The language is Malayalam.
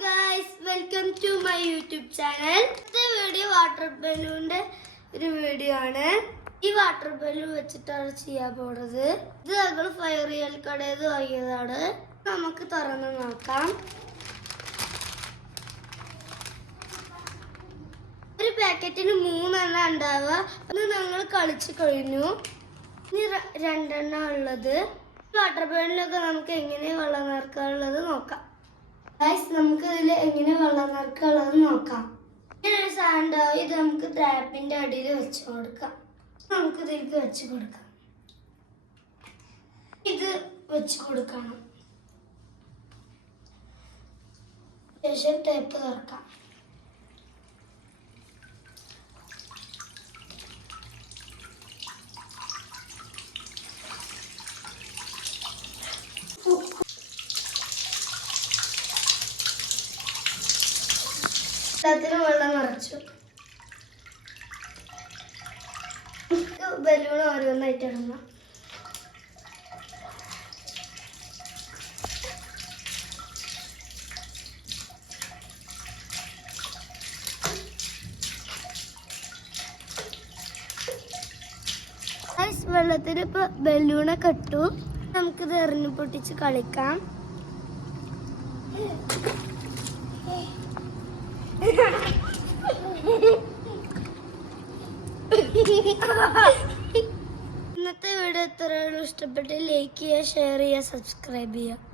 guys, welcome to my YouTube channel. This video water balloon ഒരു വീഡിയോ ആണ്. ഈ വാട്ടർ ബലൂൺ വെച്ചിട്ടാണ് ചെയ്യാൻ പോകുന്നത്. ഇത് ഞങ്ങൾ ഫയർ റിയൽ കടയിൽ നിന്ന് വാങ്ങിയതാണ്. നമുക്ക് തുറന്ന് നോക്കാം. ഒരു പാക്കറ്റിന് 3 എണ്ണം ഉണ്ടാവുക. അത് ഞങ്ങൾ കളിച്ചു കഴിഞ്ഞു. ഇനി 2 എണ്ണം ഉള്ളത്. വാട്ടർ ബലൂണിലൊക്കെ നമുക്ക് എങ്ങനെ വെള്ളം നിറക്കാനുള്ളത് നോക്കാം. നമുക്ക് ഇതിൽ എങ്ങനെ വെള്ളം നിറക്കാനുള്ളത് നോക്കാം. ഇങ്ങനൊരു സാധനം ഉണ്ടാവും. ഇത് നമുക്ക് ടാപ്പിന്റെ അടിയിൽ വെച്ച് കൊടുക്കാം. നമുക്ക് ഇതിലേക്ക് വെച്ച് കൊടുക്കാം. ഇത് വെച്ച് കൊടുക്കണം. ശേഷം ടേപ്പ് തുറക്കാം. വെള്ളം നിറച്ചു. ബലൂൺ ഓരോന്നായിട്ട് ഇടണം. വെള്ളത്തിൽ ഇപ്പൊ ബലൂണൊക്കെ ഇട്ടു. നമുക്കിത് എറിഞ്ഞു പൊട്ടിച്ച് കളിക്കാം. ഇന്നത്തെ വീഡിയോ ഇത്രയുള്ളൂ. ഇഷ്ടപ്പെട്ട് ലൈക്ക് ചെയ്യുക, ഷെയർ ചെയ്യുക, സബ്സ്ക്രൈബ് ചെയ്യുക.